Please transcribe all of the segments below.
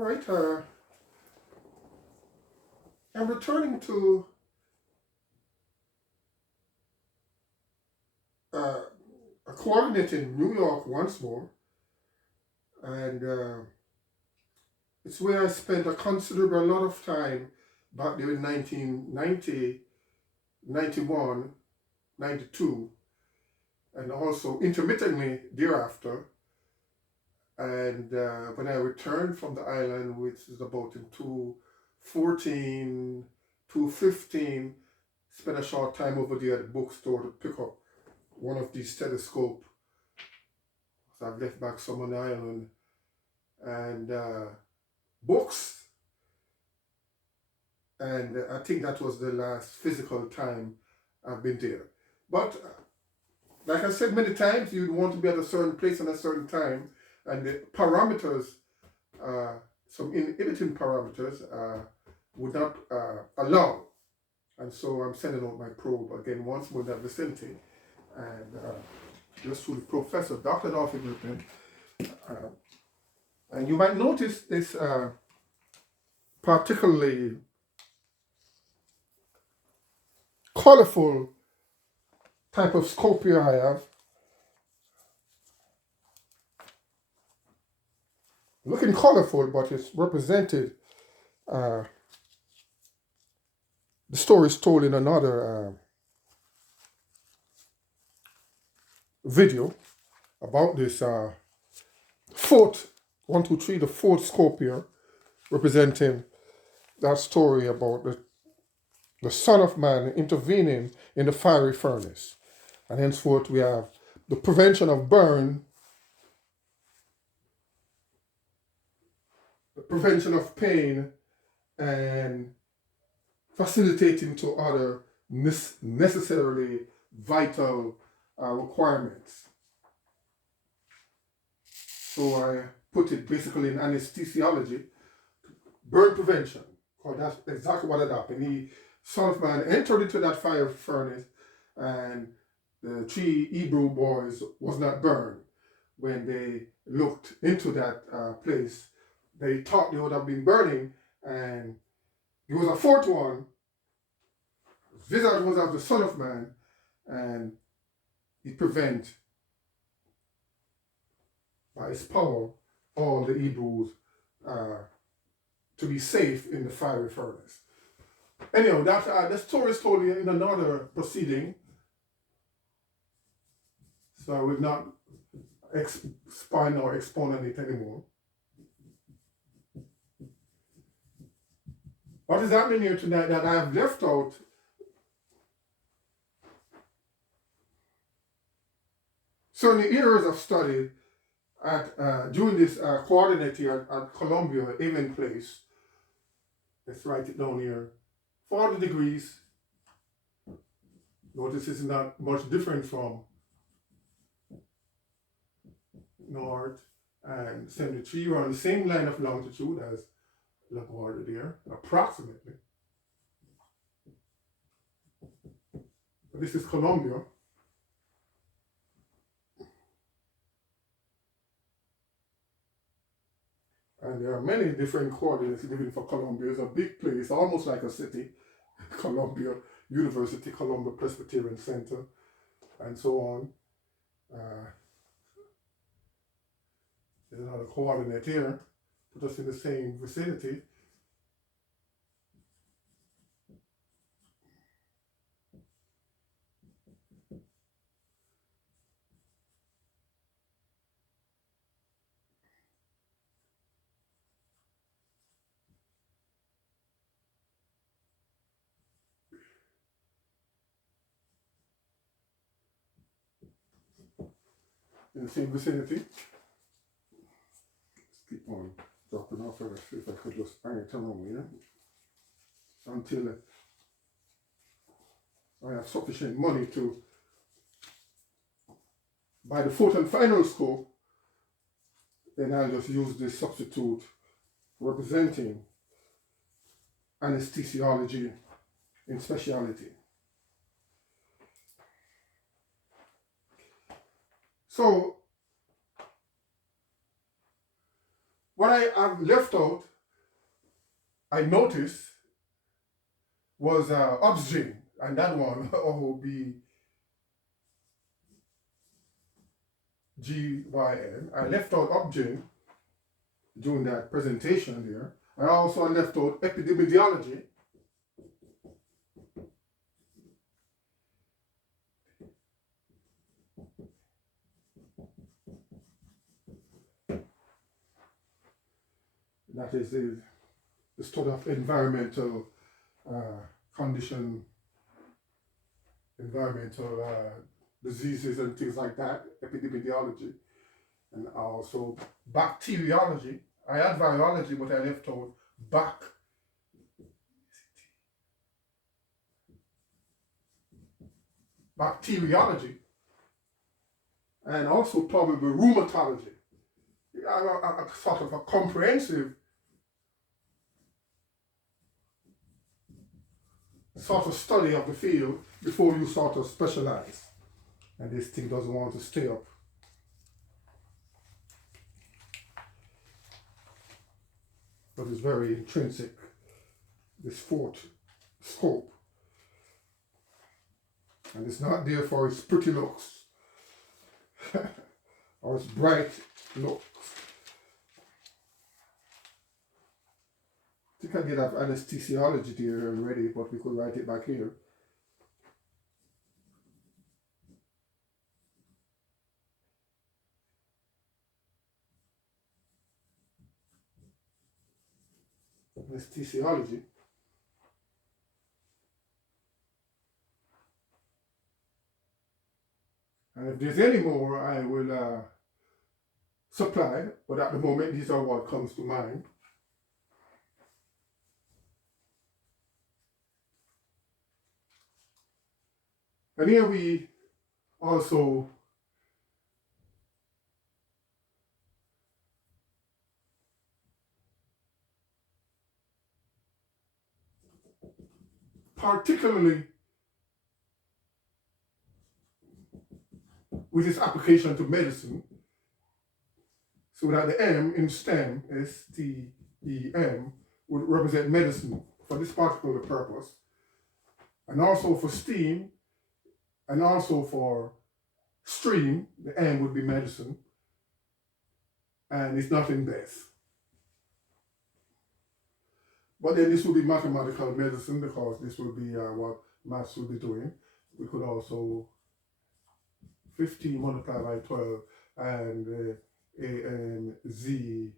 right. I'm returning to a coordinate in New York once more, and it's where I spent a considerable lot of time back there in 1990, 91, 92, and also intermittently thereafter. And when I returned from the island, which is about in 2014, 2015, spent a short time over there at the bookstore to pick up one of these stethoscopes. So I've left back some on the island, and books. And I think that was the last physical time I've been there. But like I said many times, you'd want to be at a certain place at a certain time, and the parameters, some inhibiting parameters, would not allow. And so I'm sending out my probe again once more in that vicinity, and just to the professor, Dr. Dolphy Gilpin. And you might notice this particularly colorful type of scope here I have. Looking colorful, but it's represented. The story is told in another video about this fourth, 1, 2, 3, the fourth scope here, representing that story about the Son of Man intervening in the fiery furnace. And henceforth we have the prevention of burn, the prevention of pain, and facilitating to other necessarily vital requirements. So I put it basically in anesthesiology, burn prevention. Oh, that's exactly what had happened. The Son of Man entered into that fire furnace, and the 3 Hebrew boys was not burned. When they looked into that place, they thought they would have been burning, and there was a fourth one. Visage was of the Son of Man, and he prevent by his power all the Hebrews to be safe in the fiery furnace. Anyhow, that the story is told in another proceeding, so I will not expand or expound on it anymore. What is happening here tonight that I have left out certain areas of study at during this coordinate here at Columbia Haven Place. Let's write it down here. 40 degrees. Notice it's not much different from north, and 73. We're on the same line of longitude as LaGuardia there, approximately. But this is Columbia. And there are many different coordinates given for Columbia. It's a big place, almost like a city. Columbia University, Columbia Presbyterian Center, and so on. There's another coordinate here, put us in the same vicinity. In the same vicinity. Let's keep on dropping off. Let's see if I could just bang it along here until I have sufficient money to buy the fourth and final scope. Then I'll just use this substitute representing anesthesiology in speciality. So what I have left out I noticed was OBS gene, and that one, OBGYN. I left out OBS gene during that presentation there. I also left out epidemiology. That is the study of environmental condition, environmental diseases and things like that, epidemiology, and also bacteriology. I had virology, but I left out bacteriology, and also probably rheumatology. A sort of a comprehensive sort of study of the field before you sort of specialize. And this thing doesn't want to stay up. But it's very intrinsic, this fourth scope. And it's not there for its pretty looks or its bright looks. I think I did have anesthesiology there already, but we could write it back here. Anesthesiology. And if there's any more, I will supply, but at the moment, these are what comes to mind. And here we also particularly with its application to medicine, so that the M in STEM, STEM, would represent medicine for this particular purpose, and also for STEAM, and also for STREAM, the M would be medicine, and it's not in BES. But then this will be mathematical medicine, because this will be what maths will be doing. We could also 15 multiplied by 12 and AMZ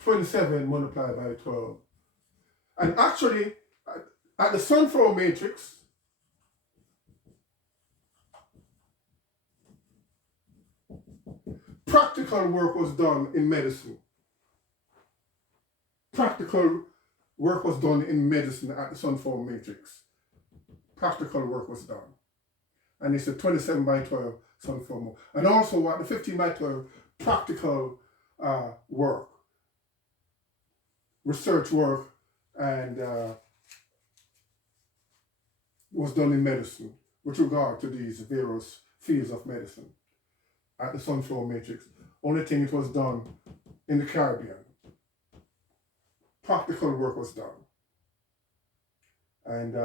27 multiplied by 12. And actually, at the sunflower matrix, practical work was done in medicine. Practical work was done in medicine at the sunflower matrix. Practical work was done. And it's a 27 by 12 sunflower. And also at the 15 by 12, practical work, research work, and was done in medicine with regard to these various fields of medicine at the sunflower matrix. Only thing it was done in the Caribbean. Practical work was done. And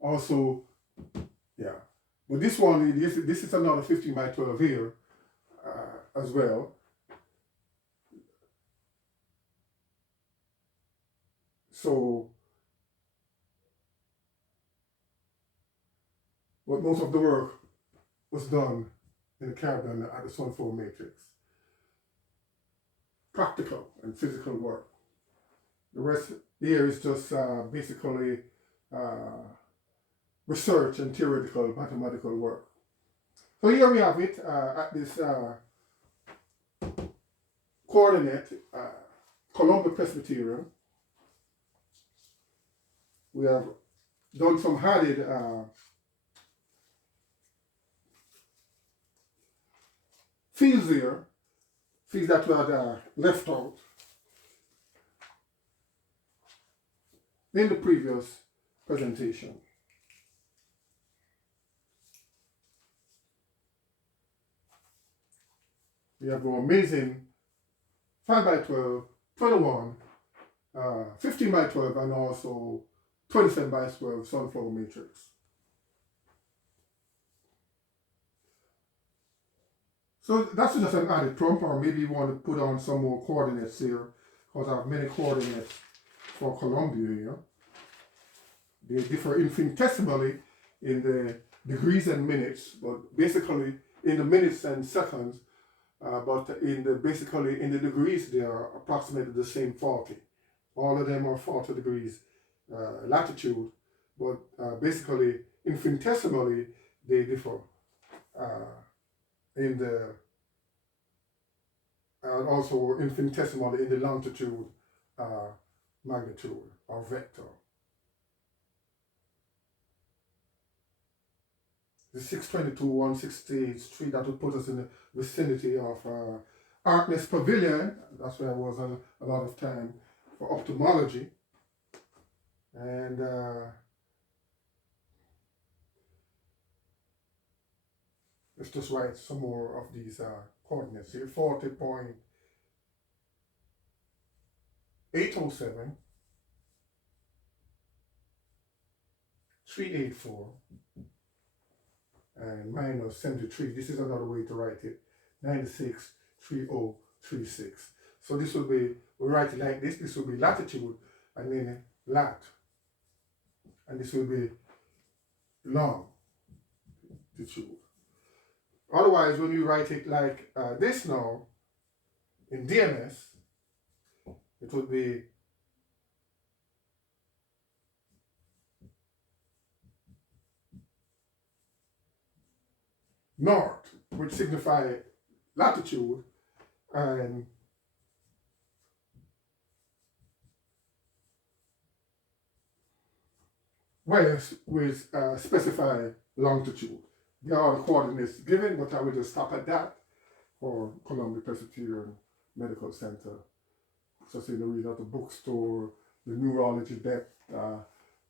also, yeah. But this one, this is another 15 by 12 here as well. So, but most of the work was done in the Caribbean at the sunflower matrix. Practical and physical work. The rest here is just basically research and theoretical mathematical work. So here we have it at this coordinate, Columbia Presbyterian. We have done some added fields here, fields that we had left out in the previous presentation. We have our amazing 5 by 12, 21, 15 by 12 and also 27 by 12 sunflower matrix. So that's just an added prompt, or maybe you want to put on some more coordinates here, because I have many coordinates for Columbia here. They differ infinitesimally in the degrees and minutes, but basically in the minutes and seconds, but basically in the degrees they are approximately the same 40. All of them are 40 degrees latitude, but basically infinitesimally they differ in the and also infinitesimally in the longitude magnitude or vector. The 622, 163, that would put us in the vicinity of Artness Pavilion. That's where I was a lot of time for ophthalmology. And let's just write some more of these coordinates here. 40.807, 384, and minus 73. This is another way to write it. 963036. So this will be, we write it like this. This will be latitude, and then lat. And this will be longitude. Otherwise, when you write it like this now, in DMS, it would be north, which signify latitude, and west will specify longitude. There are the coordinates given, but I will just stop at that for Columbia Presbyterian Medical Center. Just in the read of the bookstore, the neurology depth,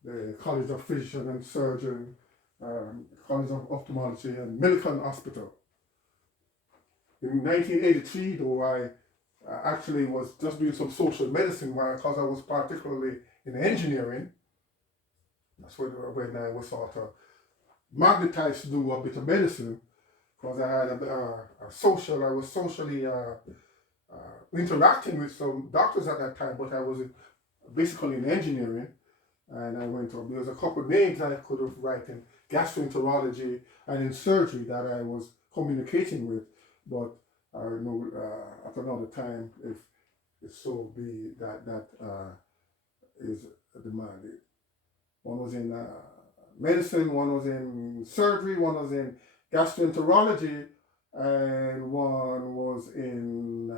the College of Physician and Surgeon, College of Ophthalmology, and Millikan Hospital. In 1983, though, I actually was just doing some social medicine because I was particularly in engineering. That's when I was sort of magnetized to do a bit of medicine, because I had I was socially interacting with some doctors at that time, but I was basically in engineering. And I went on, there was a couple of names that I could have written in gastroenterology and in surgery that I was communicating with, but I know at another time, if so be that is demanded. One was in medicine, one was in surgery, one was in gastroenterology, and one was in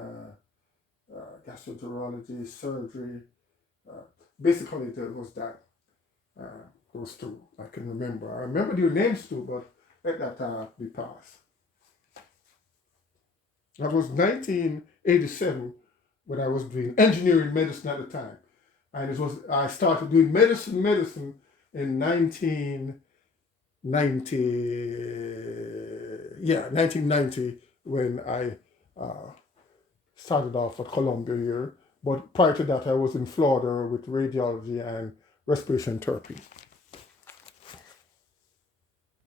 gastroenterology, surgery. Basically, it was that, those two I can remember. I remember their names too, but let that be passed. That was 1987 when I was doing engineering medicine at the time. And I started doing medicine in 1990 when I started off at Columbia here. But prior to that, I was in Florida with radiology and respiration therapy.